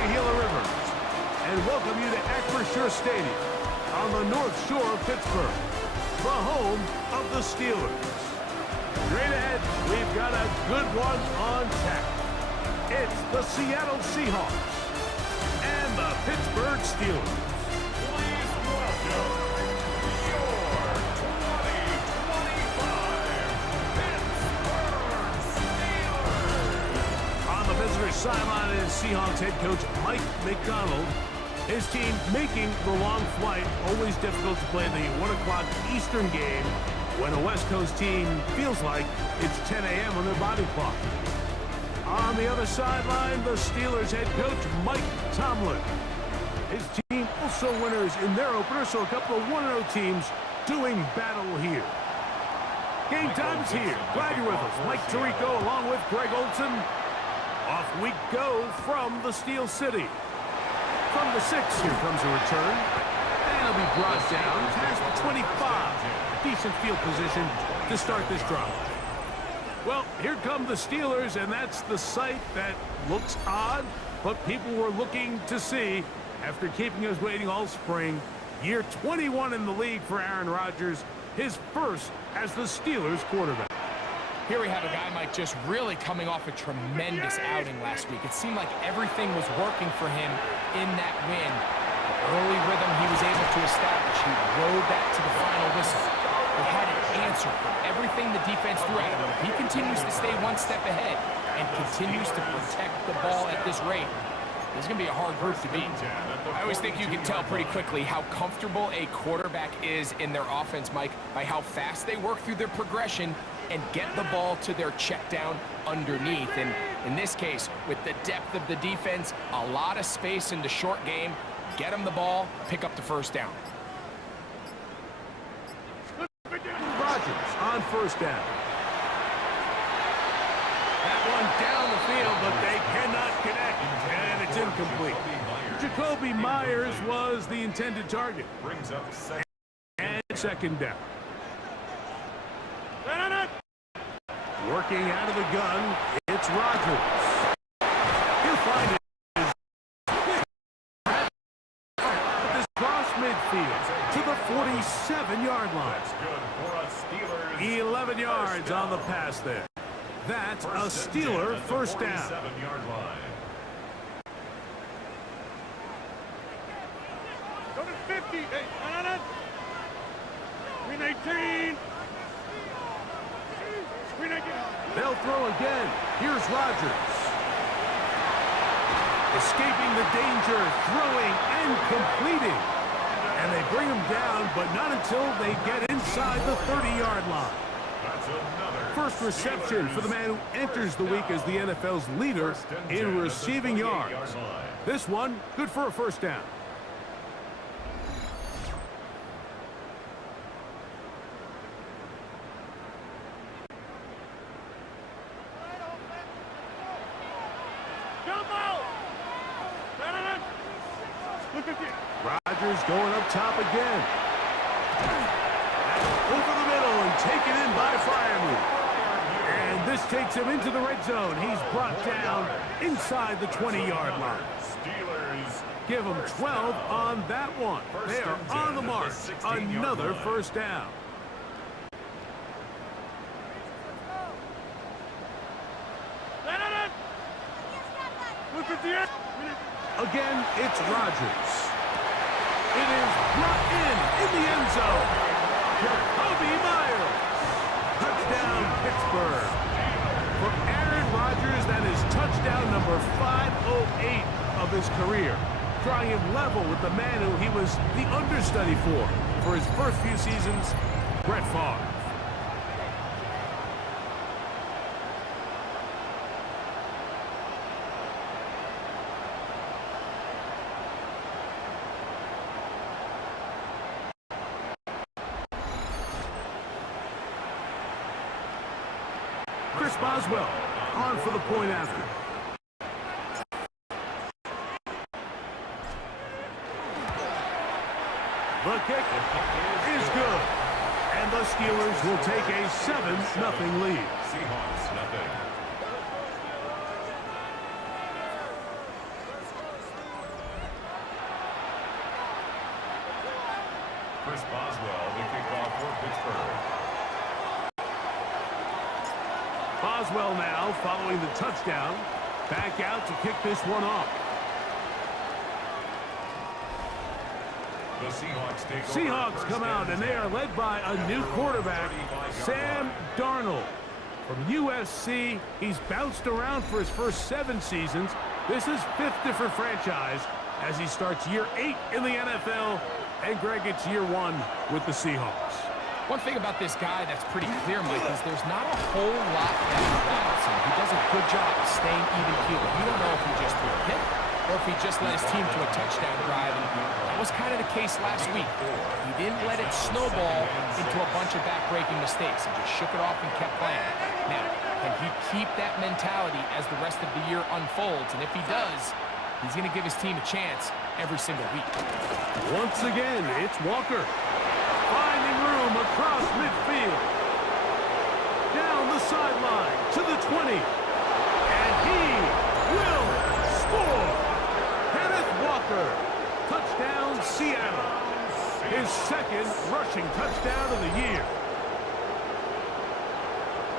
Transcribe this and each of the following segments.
Monongahela Rivers and welcome you to Acrisure Stadium on the North Shore of Pittsburgh, the home of the Steelers. Straight ahead, we've got a good one on tap. It's the Seattle Seahawks and the Pittsburgh Steelers. Please welcome your 2025 Pittsburgh Steelers. On the visitor's sideline is Seahawks head coach Mike McDonald. His team making the long flight. Always difficult to play the 1 o'clock Eastern game when a West Coast team feels like it's 10 a.m. on their body clock. On the other sideline, the Steelers head coach Mike Tomlin. His team also winners in their opener, so a couple of 1-0 teams doing battle here. Game time is here. Glad you're with us. Mike Tirico along with Greg Olson. Off we go from the Steel City. From the 6, here comes a return. And it'll be brought down past the 25. Decent field position to start this drive. Well, here come the Steelers, and that's the sight that looks odd, but people were looking to see after keeping us waiting all spring. Year 21 in the league for Aaron Rodgers, his first as the Steelers quarterback. Here we have a guy, Mike, just really coming off a tremendous outing last week. It seemed like everything was working for him in that win. The early rhythm he was able to establish, he rode that to the final whistle. He had an answer for everything the defense threw at him. If he continues to stay one step ahead and continues to protect the ball at this rate, this is going to be a hard group to beat. I always think you can tell pretty quickly how comfortable a quarterback is in their offense, Mike, by how fast they work through their progression and get the ball to their check down underneath. And in this case, with the depth of the defense, a lot of space in the short game, get them the ball, pick up the first down. Rodgers on first down. That one down the field, but they cannot connect, and it's incomplete. Jacoby Myers was the intended target. Brings up second. And second down. Working out of the gun, it's Rodgers. He'll find it at this cross midfield to the 47-yard line. That's good for us Steelers. 11 yards on the pass there. That's a Steeler first down. 47-yard line. Go to 50. Hey, 18. They'll throw again. Here's Rodgers. Escaping the danger, throwing and completing. And they bring him down, but not until they get inside the 30-yard line. That's another First reception for the man who enters the week as the NFL's leader in receiving yards. This one, good for a first down. Rodgers going up top again. Over the middle and taken in by Freiermuth. And this takes him into the red zone. He's brought down inside the 20-yard line. Steelers. Give them 12 on that one. They are on the mark. Another first down. Again, it's Rodgers. It is brought in the end zone. Jacoby Myers. Touchdown, Pittsburgh. For Aaron Rodgers, that is touchdown number 508 of his career. Drawing him level with the man who he was the understudy for his first few seasons, Brett Favre. Chris Boswell on for the point after. The kick is good. And the Steelers will take a 7-0 lead. Seahawks, nothing. Chris Boswell, the kickoff for Pittsburgh. Boswell now following the touchdown. Back out to kick this one off. The Seahawks take over Seahawks come out, and they are led by a new quarterback, Sam Darnold. From USC, he's bounced around for his first 7 seasons. This is 5th different franchise as he starts year 8 in the NFL. And Greg, it's year 1 with the Seahawks. One thing about this guy that's pretty clear, Mike, is there's not a whole lot that rattles him. He does a good job of staying even-keeled. You don't know if he just threw a hit or if he just led his team to a touchdown drive. And that was kind of the case last week. He didn't let it snowball into a bunch of back-breaking mistakes. He just shook it off and kept playing. Now, can he keep that mentality as the rest of the year unfolds? And if he does, he's going to give his team a chance every single week. Once again, it's Walker. Finding room across midfield. Down the sideline to the 20. And he will score. Kenneth Walker. Touchdown, Seattle. His 2nd rushing touchdown of the year.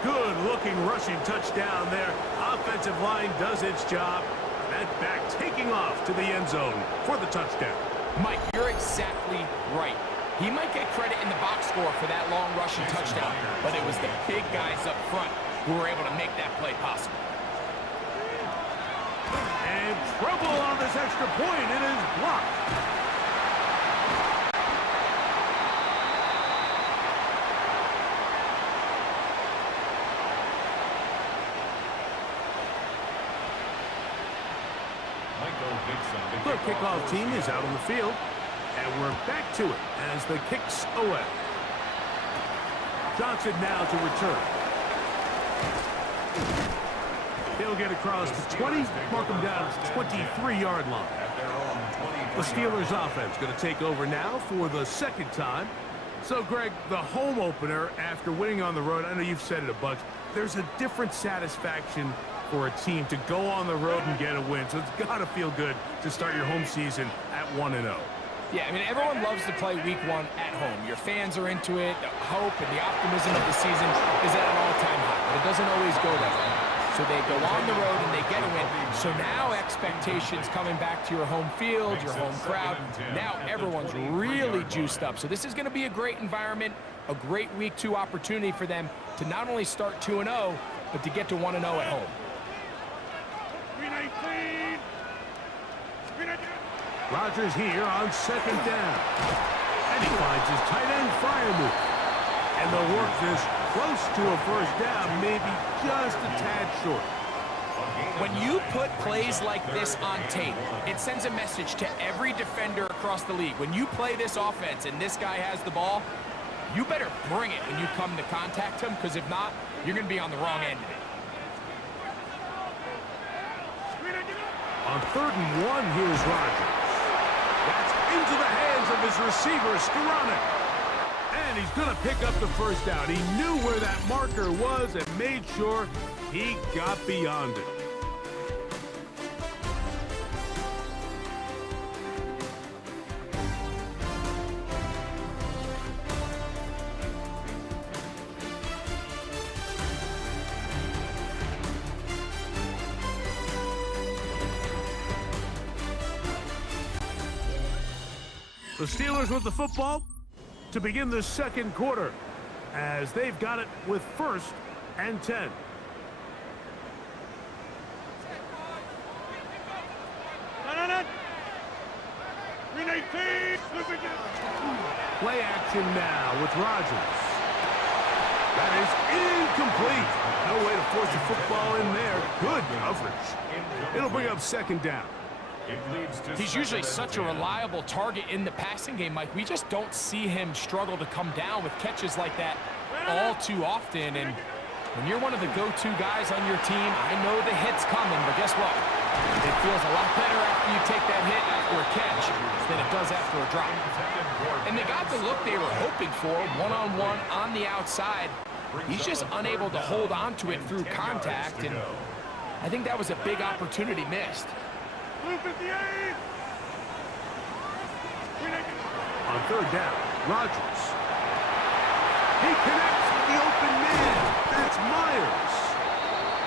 Good-looking rushing touchdown there. Offensive line does its job. That back taking off to the end zone for the touchdown. Mike, you're exactly right. He might get credit in the box score for that long rushing touchdown, but it was the big guys up front who were able to make that play possible. And trouble on this extra point. It is blocked. The kickoff team is out on the field, and we're back to it as the kicks away. Johnson now to return. He'll get across the 20, mark him down at the 23-yard line. The Steelers offense going to take over now for the 2nd time. So, Greg, the home opener after winning on the road, I know you've said it a bunch, there's a different satisfaction for a team to go on the road and get a win. So it's got to feel good to start your home season at 1-0. Yeah, I mean, everyone loves to play week 1 at home. Your fans are into it. The hope and the optimism of the season is at an all-time high, but it doesn't always go that way. So they go on the road and they get a win. So now expectations coming back to your home field, your home crowd. Now everyone's really juiced up. So this is going to be a great environment, a great week 2 opportunity for them to not only start 2-0, but to get to 1-0 at home. Rodgers here on 2nd down. And he finds his tight end Fryermuth. And they'll work this close to a first down, maybe just a tad short. When you put plays like this on tape, it sends a message to every defender across the league. When you play this offense and this guy has the ball, you better bring it when you come to contact him, because if not, you're going to be on the wrong end of it. On 3rd and 1, here's Rodgers. That's into the hands of his receiver, Skoranek. And he's going to pick up the first down. He knew where that marker was and made sure he got beyond it. The Steelers with the football to begin the 2nd quarter as they've got it with 1st and 10. Play action now with Rodgers. That is incomplete. No way to force the football in there. Good coverage. It'll bring up 2nd down. He's usually such a reliable target in the passing game, Mike. We just don't see him struggle to come down with catches like that all too often. And when you're one of the go-to guys on your team, I know the hit's coming, but guess what? It feels a lot better after you take that hit after a catch than it does after a drop. And they got the look they were hoping for, one-on-one on the outside. He's just unable to hold on to it through contact, and I think that was a big opportunity missed. On 3rd down, Rodgers. He connects with the open man. That's Myers.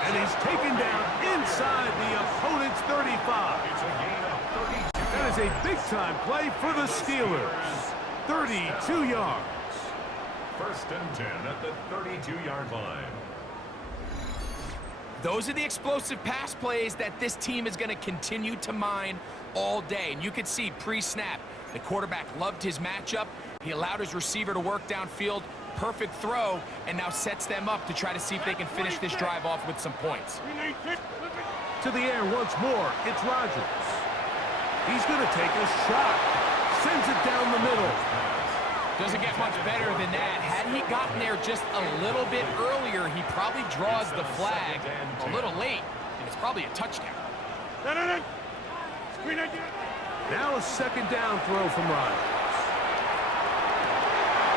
And he's taken down inside the opponent's 35. It's a gain of 32. That is a big-time play for the Steelers. 32 yards. First and 10 at the 32-yard line. Those are the explosive pass plays that this team is going to continue to mine all day. And you could see pre-snap, the quarterback loved his matchup. He allowed his receiver to work downfield. Perfect throw, and now sets them up to try to see if they can finish this drive off with some points. To the air once more, it's Rodgers. He's going to take a shot. Sends it down the middle. Doesn't get much better than that. Had he gotten there just a little bit earlier, he probably draws the flag a little late, and it's probably a touchdown. Now a second down throw from Rodgers.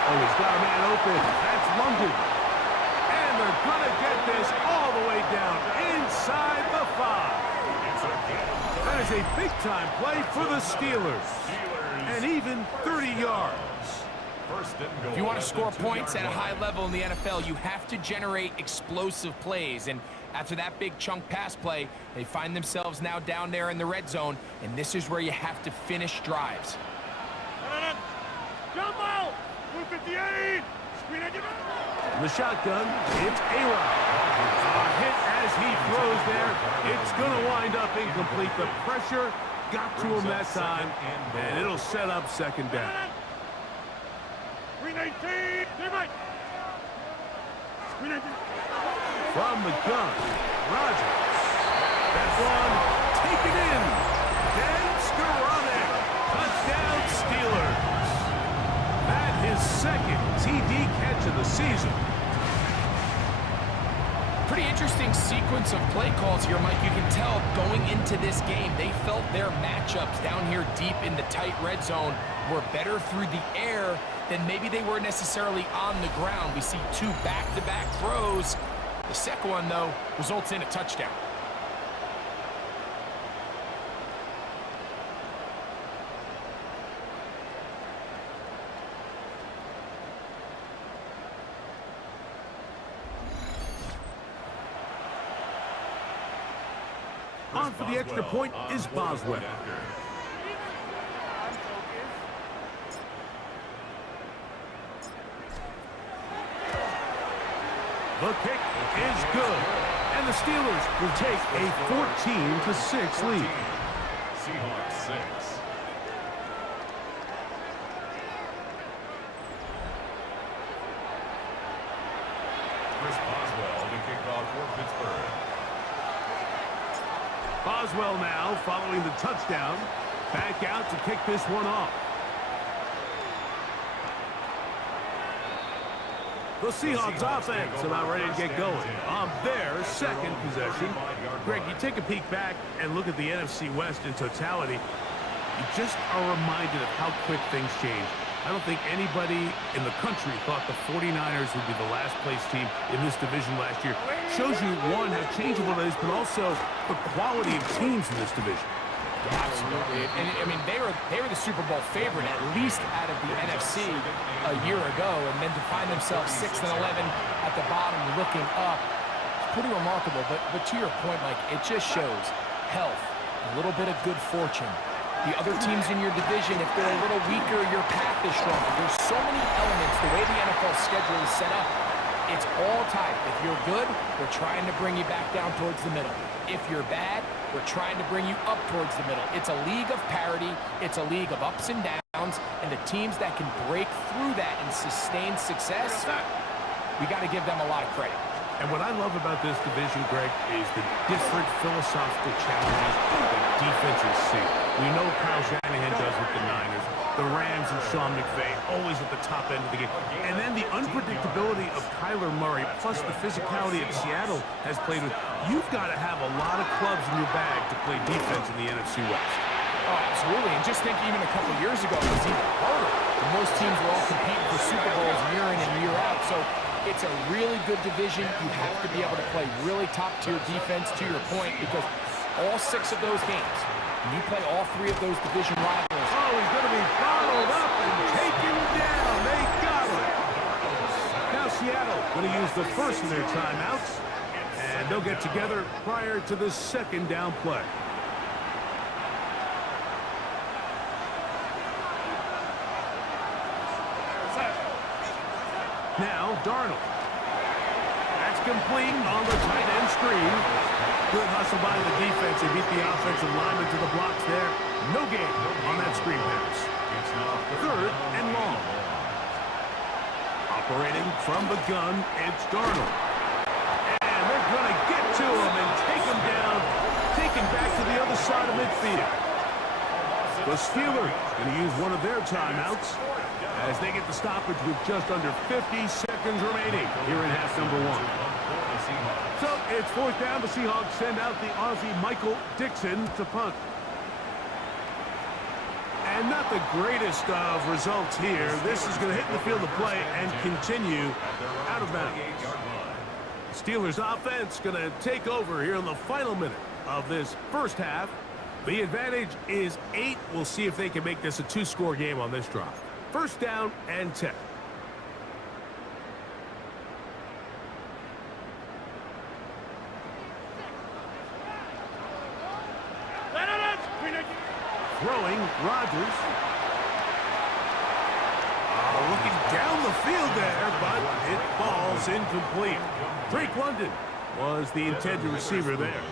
Oh, he's got a man open. That's London. And they're going to get this all the way down inside the 5. That is a big-time play for the Steelers. And even 30 yards. If you want to score points at a high level in the NFL, you have to generate explosive plays. And after that big chunk pass play, they find themselves now down there in the red zone. And this is where you have to finish drives. Jump out! 258! In the shotgun, it's A-Rod. A hit as he throws there. It's going to wind up incomplete. The pressure got to him that time, and it'll set up second down. 319! From the gun, Rodgers. That one taken in. Dan Skoranek. Touchdown Steelers. That is second TD catch of the season. Pretty interesting sequence of play calls here, Mike. You can tell going into this game, they felt their matchups down here deep in the tight red zone were better through the air than maybe they were necessarily on the ground. We see two back-to-back throws. The second one, though, results in a touchdown. On for the extra point is Boswell. The kick is good, and the Steelers will take a 14-6 lead. Seahawks 6. Chris Boswell to kick off for Pittsburgh. Boswell now following the touchdown. Back out to kick this one off. The Seahawks offense about ready to get going on their second possession. Greg, you take a peek back and look at the NFC West in totality. You just are reminded of how quick things change. I don't think anybody in the country thought the 49ers would be the last place team in this division last year. Shows you, one, how changeable it is, but also the quality of teams in this division. Absolutely. And I mean, they were the Super Bowl favorite, at least out of the NFC a year ago, and then to find themselves 6-11 at the bottom looking up, it's pretty remarkable. But to your point, Mike, it just shows health, a little bit of good fortune. The other teams in your division, if they're a little weaker, your path is stronger. There's so many elements, the way the NFL schedule is set up, it's all tight. If you're good, we're trying to bring you back down towards the middle. If you're bad, we're trying to bring you up towards the middle. It's a league of parity. It's a league of ups and downs. And the teams that can break through that and sustain success, we got to give them a lot of credit. And what I love about this division, Greg, is the different philosophical challenges that defenses see. We know Kyle Shanahan does with the Niners. The Rams and Sean McVay always at the top end of the game. And then the unpredictability of Kyler Murray, plus the physicality that Seattle has played with. You've got to have a lot of clubs in your bag to play defense in the NFC West. Oh, absolutely. And just think even a couple years ago, it was even harder. And most teams were all competing for Super Bowls year in and year out. So it's a really good division. You have to be able to play really top-tier defense, to your point, because all 6 of those games, when you play all 3 of those division rivals. Oh, he's going to be bottled up and taken down. going to use the first of their timeouts, and they'll get together prior to the second down play. Now, Darnold. That's complete on the tight end screen. Good hustle by the defense. They beat the offensive lineman to the blocks there. No gain on that screen pass. Third and long. Operating from the gun, it's Darnold. And they're going to get to him and take him down. Take him back to the other side of midfield. The Steelers going to use one of their timeouts as they get the stoppage with just under 50 seconds remaining here in half number one. So it's fourth down. The Seahawks send out the Aussie Michael Dixon to punt. And not the greatest of results here. This is going to hit the field of play and continue out of bounds. Steelers offense going to take over here in the final minute of this first half. The advantage is 8. We'll see if they can make this a 2-score game on this drive. First down and 10. Throwing, Rodgers. Looking down the field there, but it falls incomplete. Drake London was the intended receiver there.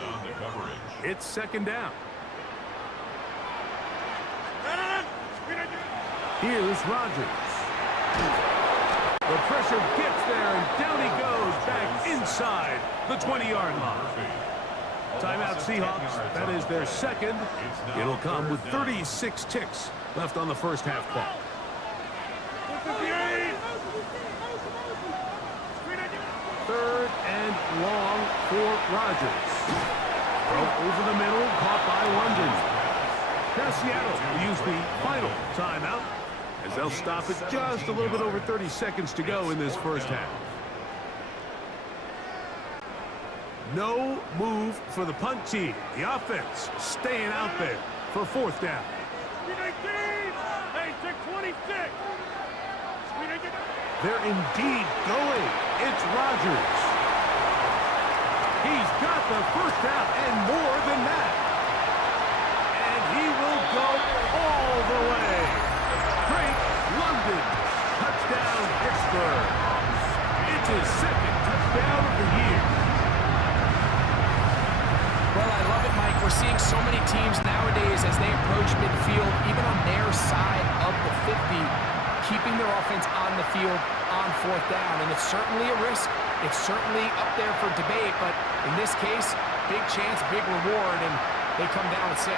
It's second down. Here's Rodgers. The pressure gets there, and down he goes back inside the 20-yard line. Timeout Seahawks. That is their second. It'll come with 36 ticks left on the first half clock. Third and long for Rodgers. Throw over the middle, caught by London. Now Seattle will use the final timeout as they'll stop it just a little bit over 30 seconds to go in this first half. No move for the punt team. The offense staying out there for fourth down. They're indeed going. It's Rodgers. He's got the first down and more than that. And he will go all the way. Drake London. Touchdown, Pittsburgh. It's his second touchdown of the year. Well, I love it, Mike. We're seeing so many teams nowadays as they approach midfield, even on their side of the 50, keeping their offense on the field on fourth down. And it's certainly a risk. It's certainly up there for debate, but in this case, big chance, big reward, and they come down with 6.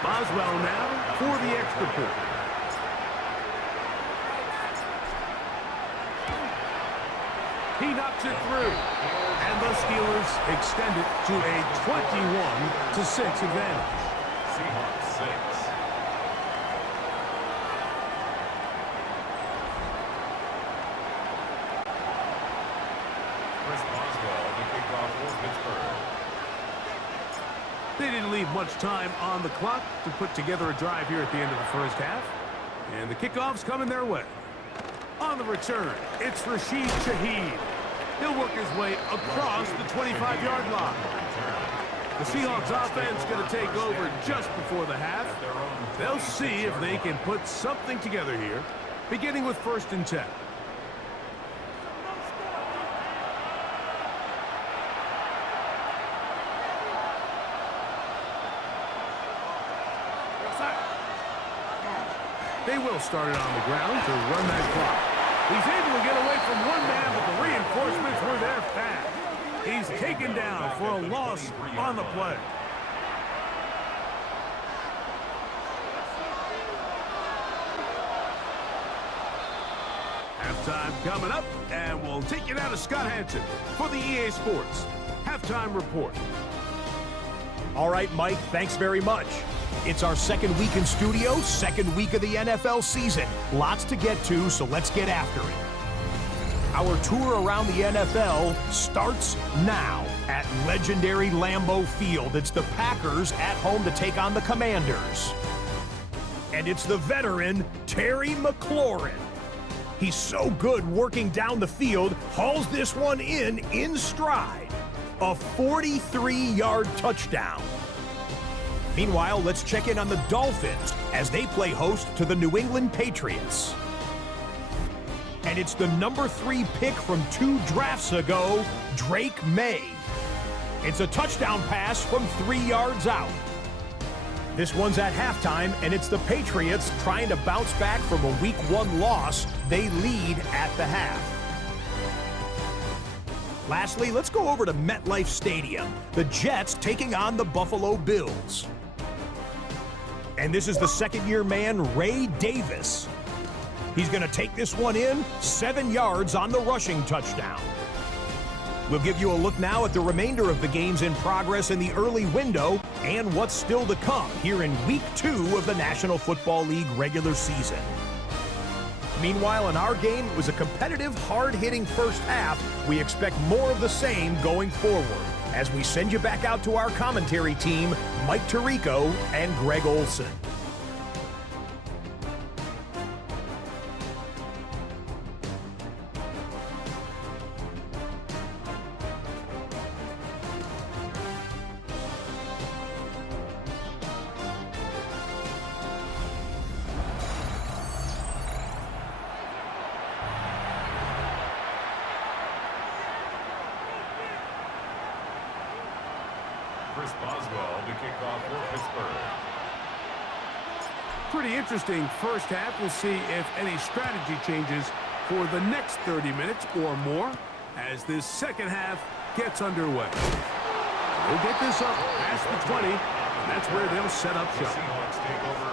Boswell now for the extra point. He knocks it through. And the Steelers extend it to a 21-6 advantage. Seahawks 6. Chris Boswell to kick off for Pittsburgh. They didn't leave much time on the clock to put together a drive here at the end of the first half. And the kickoff's coming their way. On the return, it's Rashid Shaheed. He'll work his way across the 25-yard line. The Seahawks offense going to take over just before the half. They'll see if they can put something together here, beginning with first and 10. They will start it on the ground to run that clock. He's able to get away from one man, but the reinforcements were there fast. He's taken down for a loss on the play. Halftime coming up, and we'll take you down to Scott Hansen for the EA Sports Halftime Report. All right, Mike, thanks very much. It's our second week in studio, second week of the NFL season. Lots to get to, so let's get after it. Our tour around the NFL starts now at legendary Lambeau Field. It's the Packers at home to take on the Commanders. And it's the veteran, Terry McLaurin. He's so good working down the field, hauls this one in stride. A 43-yard touchdown. Meanwhile, let's check in on the Dolphins as they play host to the New England Patriots. And it's the number 3 pick from 2 drafts ago, Drake May. It's a touchdown pass from 3 yards out. This one's at halftime, and it's the Patriots trying to bounce back from a Week 1 loss. They lead at the half. Lastly, let's go over to MetLife Stadium. The Jets taking on the Buffalo Bills. And this is the second-year man, Ray Davis. He's going to take this one in, 7 yards on the rushing touchdown. We'll give you a look now at the remainder of the games in progress in the early window and what's still to come here in Week 2 of the National Football League regular season. Meanwhile, in our game, it was a competitive, hard-hitting first half. We expect more of the same going forward as we send you back out to our commentary team, Mike Tirico and Greg Olson. Pretty interesting first half. We'll see if any strategy changes for the next 30 minutes or more as this second half gets underway. We'll get this up past the 20, and that's where they'll set up shop.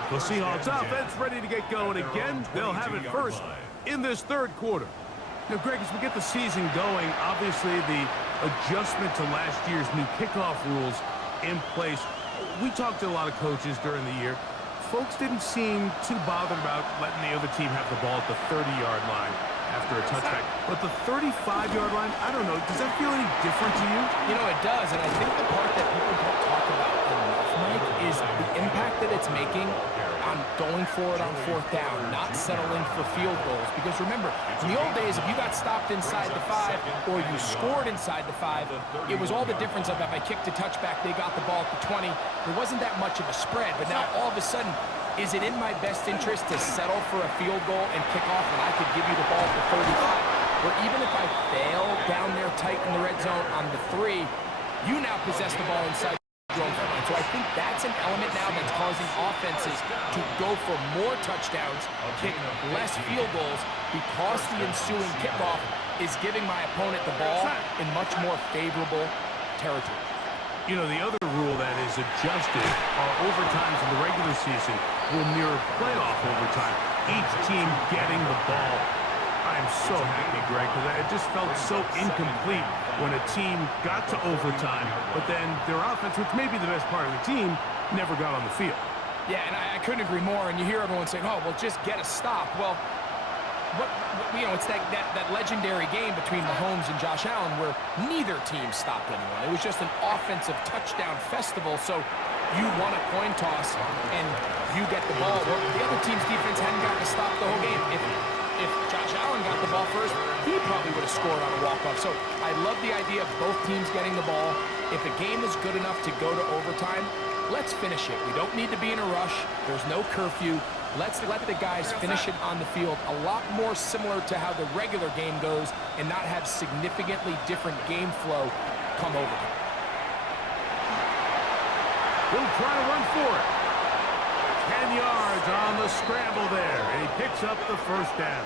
The Seahawks offense ready to get going again. They'll have it first in this third quarter. Now, Greg, as we get the season going, obviously the adjustment to last year's new kickoff rules in place. We talked to a lot of coaches during the year. Folks didn't seem too bothered about letting the other team have the ball at the 30-yard line after a touchback. But the 35-yard line, I don't know, does that feel any different to you? You know, it does, and I think the part that people don't talk about enough, Mike, is the impact that it's making on going forward on fourth down, not settling for field goals. Because remember, in the old days, if you got stopped inside the 5 or you scored inside the 5, it was all the difference of if I kicked a touchback, they got the ball at the 20. There wasn't that much of a spread, but now all of a sudden, is it in my best interest to settle for a field goal and kick off when I could give you the ball at the 35? Or even if I fail down there tight in the red zone on the 3, you now possess the ball inside. So I think that's an element now that's causing offenses to go for more touchdowns, kick less field goals, because the ensuing kickoff is giving my opponent the ball in much more favorable territory. You know, the other rule that is adjusted are overtimes in the regular season will mirror playoff overtime, each team getting the ball. I am so happy, Greg, because it just felt so incomplete when a team got to overtime, but then their offense, which may be the best part of the team, never got on the field. Yeah, and I couldn't agree more, and you hear everyone saying, oh, well, just get a stop. Well, you know, it's that legendary game between Mahomes and Josh Allen where neither team stopped anyone. It was just an offensive touchdown festival, so you won a coin toss, and you get the ball. Well, the other team's defense hadn't gotten to stop the whole game. If Josh Allen got the ball first, he probably would have scored on a walk-off. So I love the idea of both teams getting the ball. If a game is good enough to go to overtime, let's finish it. We don't need to be in a rush. There's no curfew. Let's let the guys finish it on the field. A lot more similar to how the regular game goes and not have significantly different game flow come overtime. He'll try to run for it. 10 yards on the scramble there, and he picks up the first down.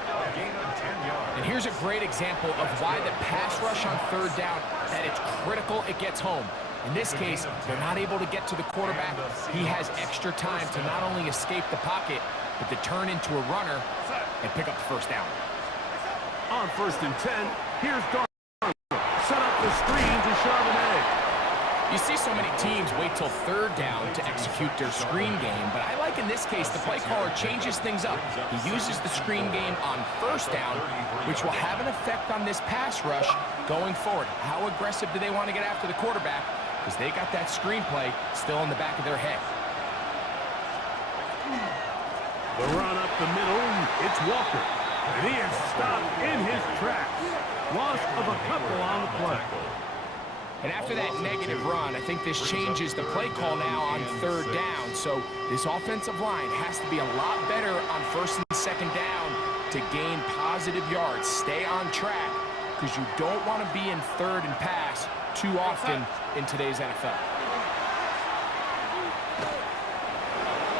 And here's a great example of why the pass rush on third down, that it's critical it gets home. In this case, they're not able to get to the quarterback. He has extra time to not only escape the pocket, but to turn into a runner and pick up the first down. On 1st and 10, here's Darnold. Set up the screen to Charbonnet. You see so many teams wait till third down to execute their screen game, but I like in this case the play caller changes things up. He uses the screen game on first down, which will have an effect on this pass rush going forward. How aggressive do they want to get after the quarterback? Because they got that screen play still in the back of their head. The run up the middle, it's Walker. And he is stopped in his tracks. Loss of a couple on the play. And after that negative run, I think this changes the play call now on third down. So this offensive line has to be a lot better on first and second down to gain positive yards. Stay on track because you don't want to be in third and pass too often in today's NFL.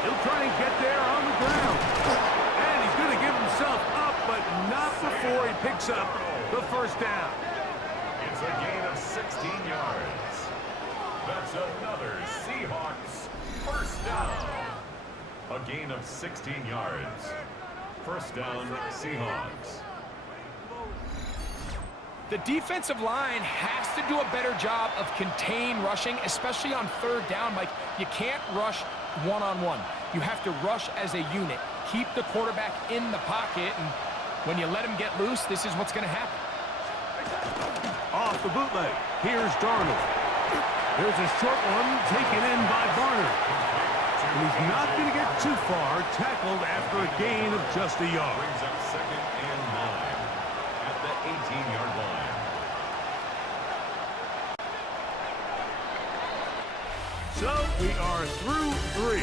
He'll try and get there on the ground. And he's going to give himself up, but not before he picks up the first down. It's a gain of 16 yards. That's another Seahawks first down. A gain of 16 yards. First down, Seahawks. The defensive line has to do a better job of contain rushing, especially on third down. Like, you can't rush one-on-one. You have to rush as a unit. Keep the quarterback in the pocket, and when you let him get loose, this is what's going to happen. Off the bootleg, here's Darnold. There's a short one taken in by Barner. And he's not going to get too far, tackled after a gain of just a yard. Brings up 2nd and 9 at the 18-yard line. So we are through 3.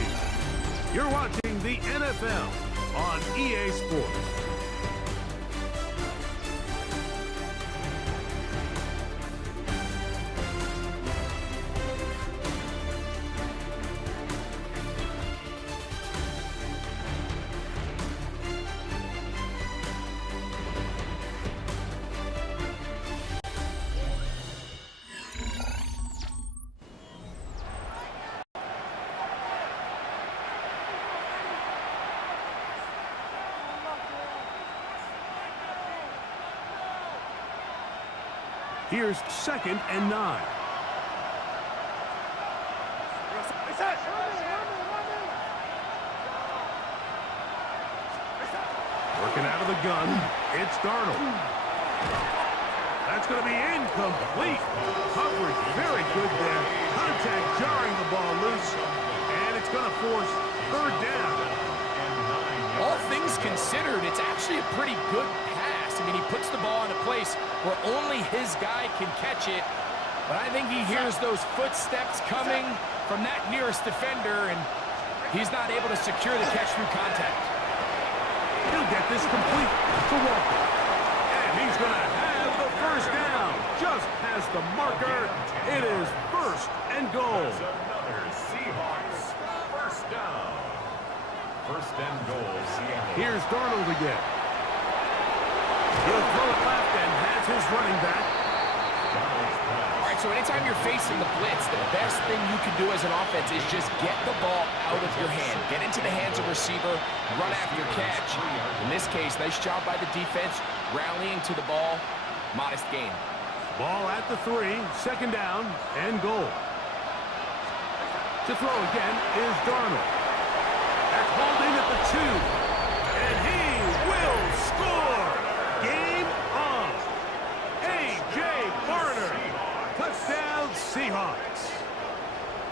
You're watching the NFL on EA Sports. Here's 2nd and 9. Working out of the gun, it's Darnold. That's going to be incomplete. Coverage very good there. Contact jarring the ball loose, and it's going to force third down. All things considered, it's actually a pretty good pass. I mean, he puts the ball in a place where only his guy can catch it. But I think he hears those footsteps coming from that nearest defender, and he's not able to secure the catch through contact. He'll get this complete to Walker. And he's going to have the first down. Just past the marker. It is 1st and goal. That's another Seahawks first down. 1st and goal, Seattle. Here's Darnold again. He'll throw it left and has his running back. All right, so anytime you're facing the blitz, the best thing you can do as an offense is just get the ball out of your hand. Get into the hands of receiver, run after your catch. In this case, nice job by the defense, rallying to the ball. Modest gain. Ball at the 3, 2nd down and goal. To throw again is Darnold. That's holding at the 2. And he will score. Game on. A.J. Barner. Touchdown, Seahawks.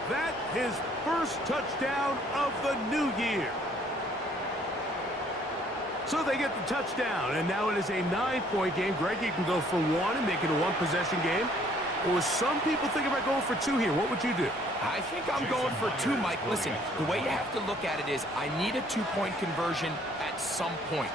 That his first touchdown of the new year. So they get the touchdown, and now it is a 9-point game. Greg, you can go for 1 and make it a 1-possession game. Or some people think about going for 2 here. What would you do? I think I'm going for 2, Mike. Listen, the way you have to look at it is I need a 2-point conversion at some point.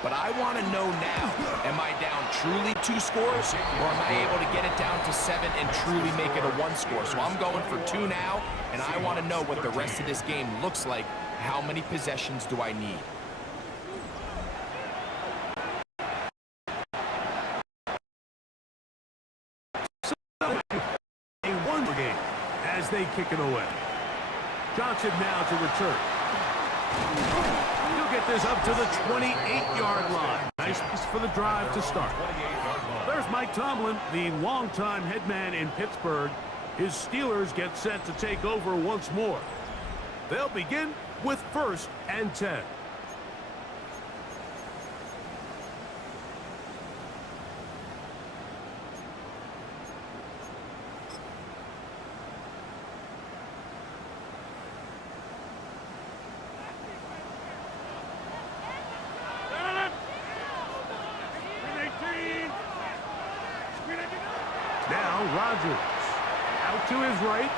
But I want to know now, am I down truly 2 scores, or am I able to get it down to 7 and truly make it a 1 score? So I'm going for 2 now, and I want to know what the rest of this game looks like. How many possessions do I need? A 1 game as they kick it away. Johnson now to return. He'll get this up to the 28-yard line. Nice piece for the drive to start. There's Mike Tomlin, the longtime head man in Pittsburgh. His Steelers get set to take over once more. They'll begin with 1st and 10. Rodgers. Out to his right.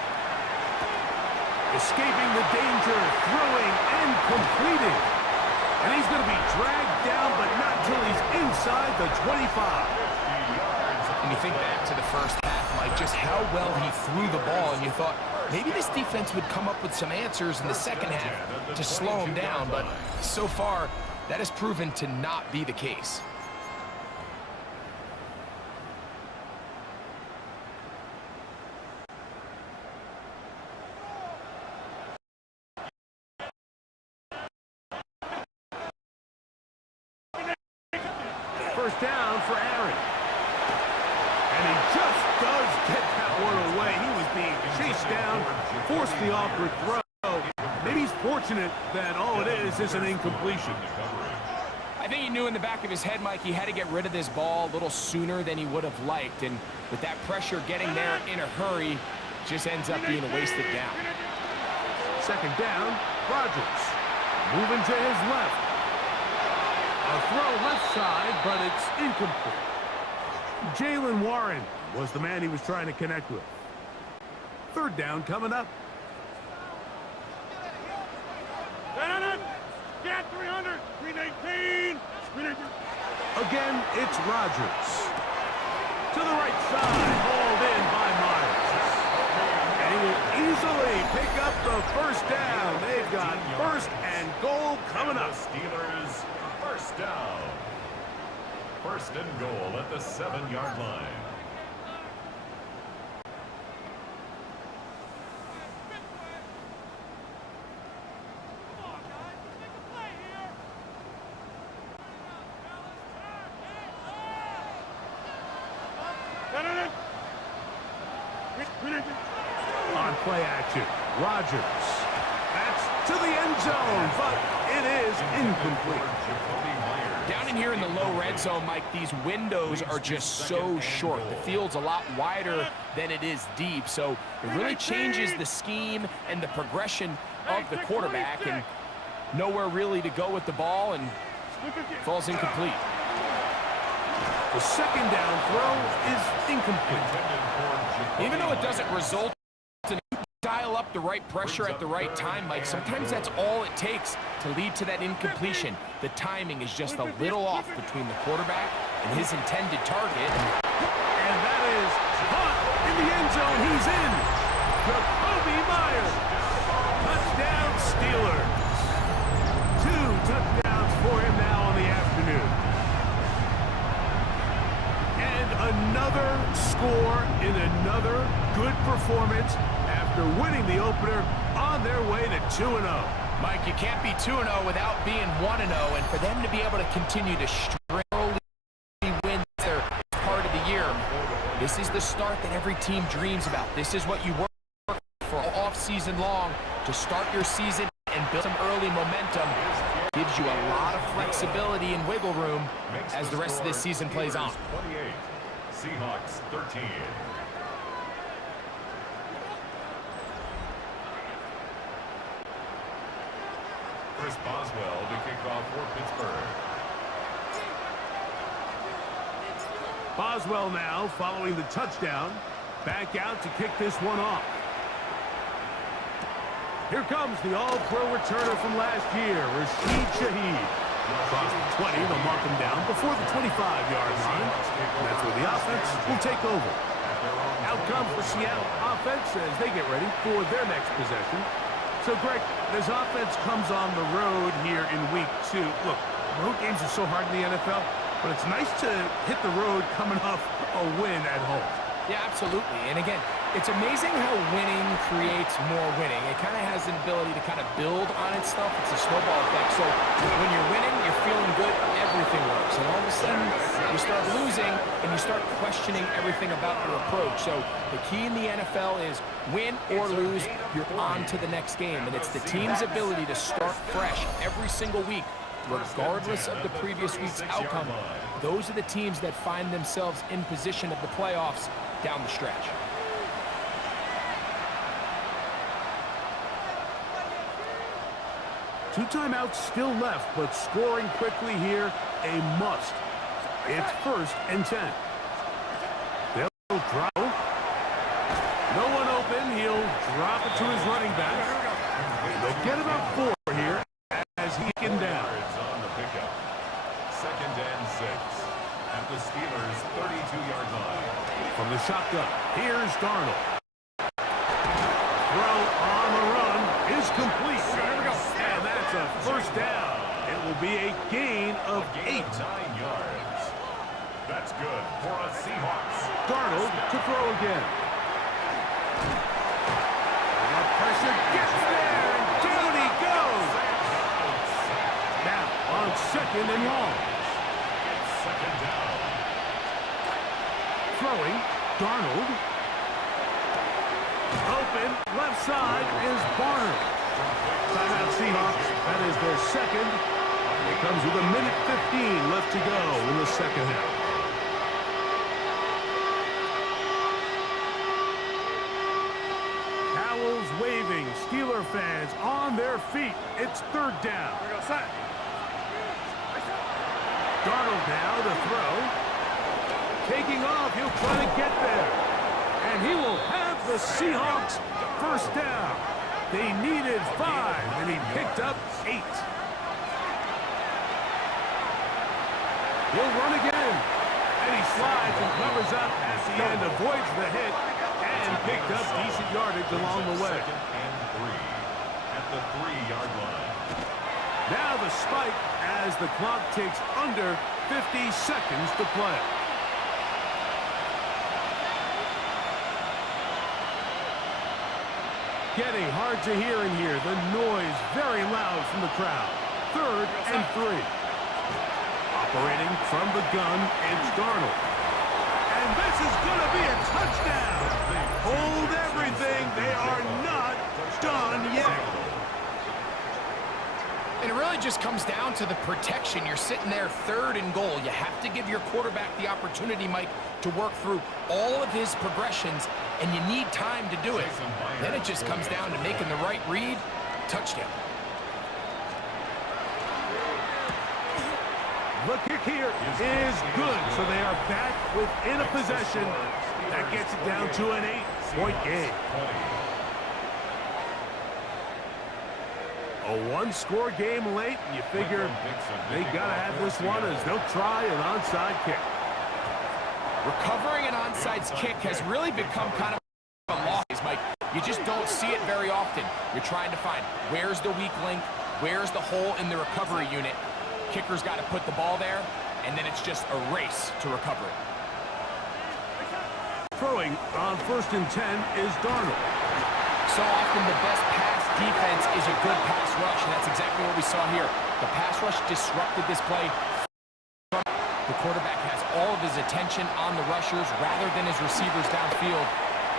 Escaping the danger, throwing and completing. And he's going to be dragged down, but not until he's inside the 25. And you think back to the first half, Mike, just how well he threw the ball, and you thought maybe this defense would come up with some answers in the second half to slow him down, but so far, that has proven to not be the case. First down for Aaron. And he just does get that one away. He was being chased down, forced the awkward throw. Maybe he's fortunate that all it is an incompletion. I think he knew in the back of his head, Mike, he had to get rid of this ball a little sooner than he would have liked. And with that pressure getting there in a hurry, just ends up being a wasted down. Second down, Rodgers. Moving to his left. A throw left side, but it's incomplete. Jalen Warren was the man he was trying to connect with. Third down coming up. Get 300, 319, 319. Again, it's Rodgers. To the right side, hauled in by Myers. And he will easily pick up the first down. They've got first and goal coming up. Steelers, first down. First and goal at the 7-yard line. On play action, Rodgers. That's to the end zone, but it is incomplete. Down in here in the low red zone, Mike, these windows are just so short. The field's a lot wider than it is deep, so it really changes the scheme and the progression of the quarterback, and nowhere really to go with the ball, and falls incomplete. The second down throw is incomplete. Even though it doesn't result in dial up the right pressure at the right time, Mike, sometimes that's all it takes to lead to that incompletion. The timing is just a little off between the quarterback and his intended target. And that is caught in the end zone. He's in. Jacoby Myers. Touchdown Steelers. 2 touchdowns for him now on the afternoon. And another score in another good performance after winning the opener on their way to 2-0. Mike, you can't be 2-0 without being 1-0, and for them to be able to continue to string wins their part of the year, this is the start that every team dreams about. This is what you work for all season long to start your season and build some early momentum. Gives you a lot of flexibility and wiggle room as the rest of this season plays on. 28, Seahawks 13. Chris Boswell to kick off for Pittsburgh. Boswell now following the touchdown. Back out to kick this one off. Here comes the all-pro returner from last year, Rashid Shaheed. Across the 20, they'll mark him down before the 25-yard line. And that's where the offense will take over. Out comes the Seattle offense as they get ready for their next possession. So, Greg, this offense comes on the road here in week 2. Look, road games are so hard in the NFL, but it's nice to hit the road coming off a win at home. Yeah, absolutely. And again, it's amazing how winning creates more winning. It kind of has an ability to kind of build on itself. It's a snowball effect. So when you're winning, you're feeling good, everything works. And all of a sudden, you start losing, and you start questioning everything about your approach. So the key in the NFL is win or lose, you're on to the next game. And it's the team's ability to start fresh every single week, regardless of the previous week's outcome. Those are the teams that find themselves in position of the playoffs down the stretch. Two timeouts still left, but scoring quickly here, a must. It's 1st and 10. They'll throw. drop it to his running back. And they'll get about 4 here as he can down. On the pickup. 2nd and 6 at the Steelers' 32-yard line. From the shotgun, here's Darnold. Throw on the run is complete. And that's a first down. It will be a gain of 8. 9 yards. That's good for a Seahawks. Darnold to throw again. The pressure gets there, and down he goes. Now on 2nd and long. It's 2nd down. Throwing, Darnold. Open, left side is Barner. Timeout Seahawks. That is their second. It comes with 1:15 left to go in the second half. Towels waving, Steeler fans on their feet. It's 3rd down. Darnold now to throw. Taking off, he'll try to get there. And he will have the Seahawks first down. They needed 5, and he picked up 8. He'll run again. And he slides and covers up at the end, avoids the hit, and picked up decent yardage along the way. 2nd and 3 at the 3-yard line. Now the spike as the clock takes under 50 seconds to play. Getting hard to hear in here. The noise very loud from the crowd. 3rd and 3. Operating from the gun, it's Darnold. And this is going to be a touchdown. Hold everything. They are not done yet. And it really just comes down to the protection. You're sitting there 3rd and goal. You have to give your quarterback the opportunity, Mike, to work through all of his progressions, and you need time to do it. Then it just comes down to making the right read. Touchdown. The kick here is good, so they are back within a possession. That gets it down to an 8-point game. A 1-score game late, and you figure they got to have this one as they'll try an onside kick. Recovering an onside kick has really become kind of a loss, Mike. You just don't see it very often. You're trying to find where's the weak link, where's the hole in the recovery unit. Kicker's got to put the ball there, and then it's just a race to recover it. Throwing on 1st and 10 is Darnold. So often the best pass defense is a good pass rush, and that's exactly what we saw here. The pass rush disrupted this play. The quarterback has all of his attention on the rushers rather than his receivers downfield.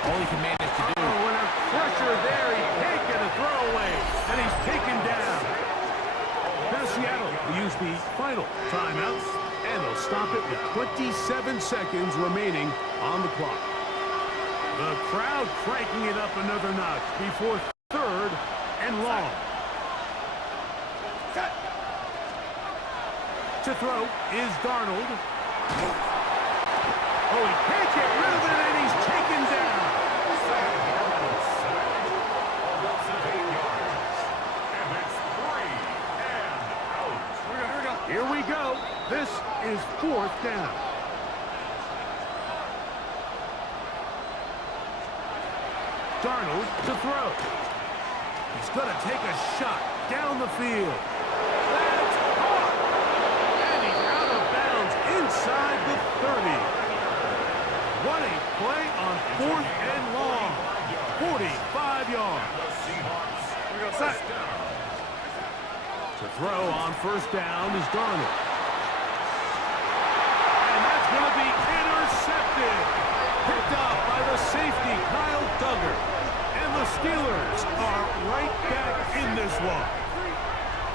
All he can manage to do. Oh, and a pressure there. He can't get a throwaway, and he's taken down. Now Seattle will use the final timeout, and they'll stop it with 27 seconds remaining on the clock. The crowd cranking it up another notch before 3rd and long. To throw is Darnold. Oh, he can't get rid of it, and he's taken down. Here we go. This is 4th down. Darnold to throw. He's going to take a shot down the field. That's caught. And he's out of bounds inside the 30. What a play on 4th and long. 45 yards. To throw on 1st down is Darnold. And that's going to be intercepted. Picked up by the safety, Kyle Duggar. And the Steelers are right back in this one.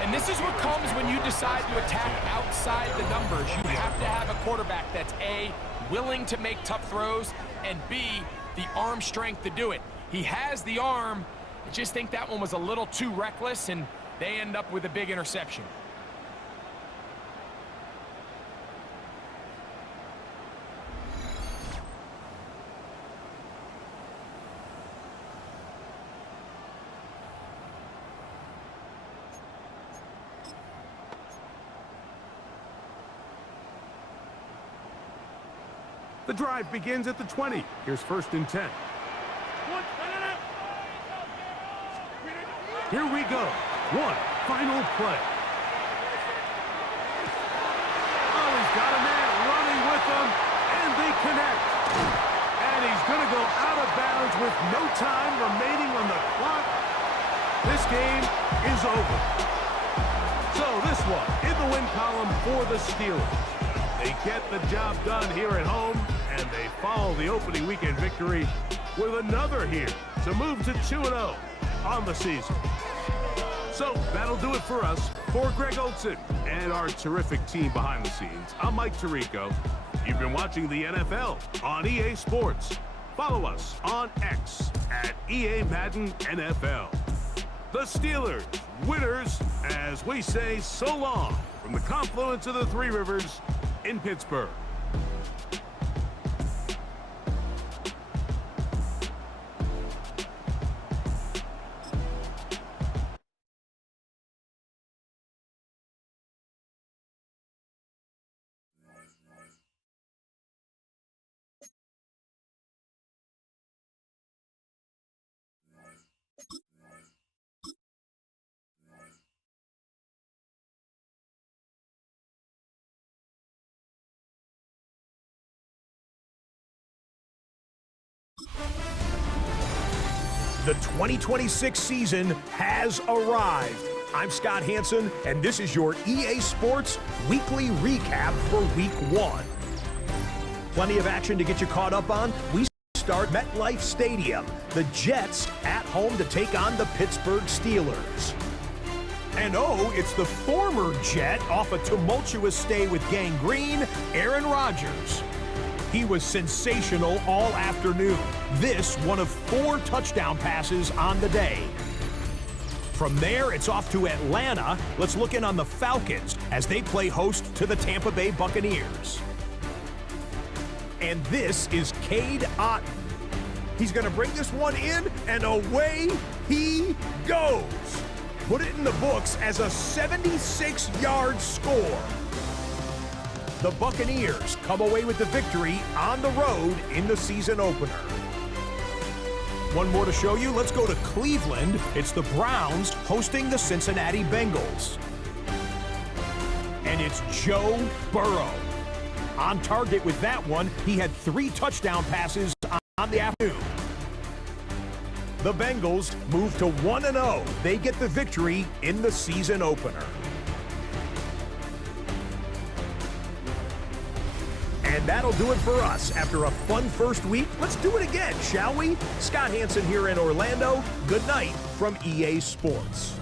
And this is what comes when you decide to attack outside the numbers. You have to have a quarterback that's A, willing to make tough throws, and B, the arm strength to do it. He has the arm. I just think that one was a little too reckless, and they end up with a big interception. The drive begins at the 20. Here's 1st and 10. Here we go. One final play. Oh, he's got a man running with them, and they connect. And he's going to go out of bounds with no time remaining on the clock. This game is over. So this one in the win column for the Steelers. They get the job done here at home, and they follow the opening weekend victory with another here to move to 2-0 on the season. So that'll do it for us. For Greg Olson and our terrific team behind the scenes, I'm Mike Tirico. You've been watching the NFL on EA Sports. Follow us on X at EA Madden NFL. The Steelers, winners, as we say so long from the confluence of the Three Rivers in Pittsburgh. The 2026 season has arrived. I'm Scott Hansen, and this is your EA Sports Weekly Recap for Week 1. Plenty of action to get you caught up on. We start MetLife Stadium. The Jets at home to take on the Pittsburgh Steelers. And oh, it's the former Jet off a tumultuous stay with gangrene, Aaron Rodgers. He was sensational all afternoon. This, one of 4 touchdown passes on the day. From there, it's off to Atlanta. Let's look in on the Falcons as they play host to the Tampa Bay Buccaneers. And this is Cade Otton. He's going to bring this one in, and away he goes. Put it in the books as a 76-yard score. The Buccaneers come away with the victory on the road in the season opener. One more to show you. Let's go to Cleveland. It's the Browns hosting the Cincinnati Bengals. And it's Joe Burrow. On target with that one, he had 3 touchdown passes on the afternoon. The Bengals move to 1-0. They get the victory in the season opener. And that'll do it for us. After a fun first week, let's do it again, shall we? Scott Hansen here in Orlando. Good night from EA Sports.